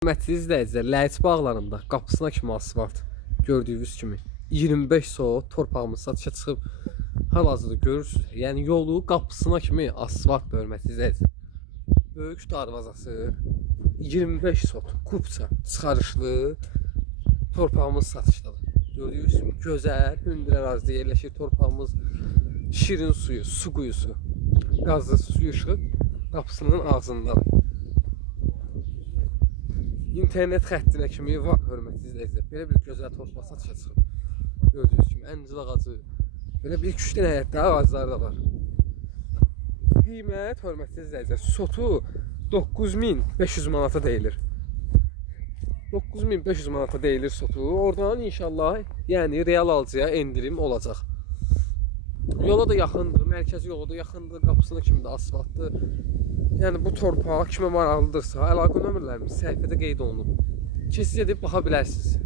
Hörmətli izləyicilər, Ləyiç bağlarında qapısına kimi asfalt gördüyünüz kimi 25 sot torpağımız satışa çıxıb. Hal-hazırda görürsünüz. Yəni yolu qapısına kimi asfalt, hörmətli izləyicilər. Böyük darvazası 25 sot kupça çıxarışlı torpağımız satışdadır. Gördüyünüz kimi gözəl, hündür ərazidə yerləşir torpağımız. Şirin suyu, su quyusu, qazlı suyu işıq qapısının ağzındadır. İnternet xəttinə kimi var, hörmətli izləyicilər. Belə bir gözəl torpaq satışa çıxıb. Gördüyünüz kimi əncir ağacı, belə bir 2-3 dənə həyətdə ağacları da var. Qiymət, hörmətli izləyicilər, sotu 9500 manata deyilir. 9500 manata deyilir sotu. Oradan inşallah, yəni real alıcıya endirim olacaq. Yola da yaxındır, mərkəzi yola da yaxındır, qapısına kimi də asfaltdır. Yəni bu torpaq kimə maraqlıdırsa, əlaqə nömrələrimiz səhifədə qeyd olunub. Keçid edib baxa bilərsiniz.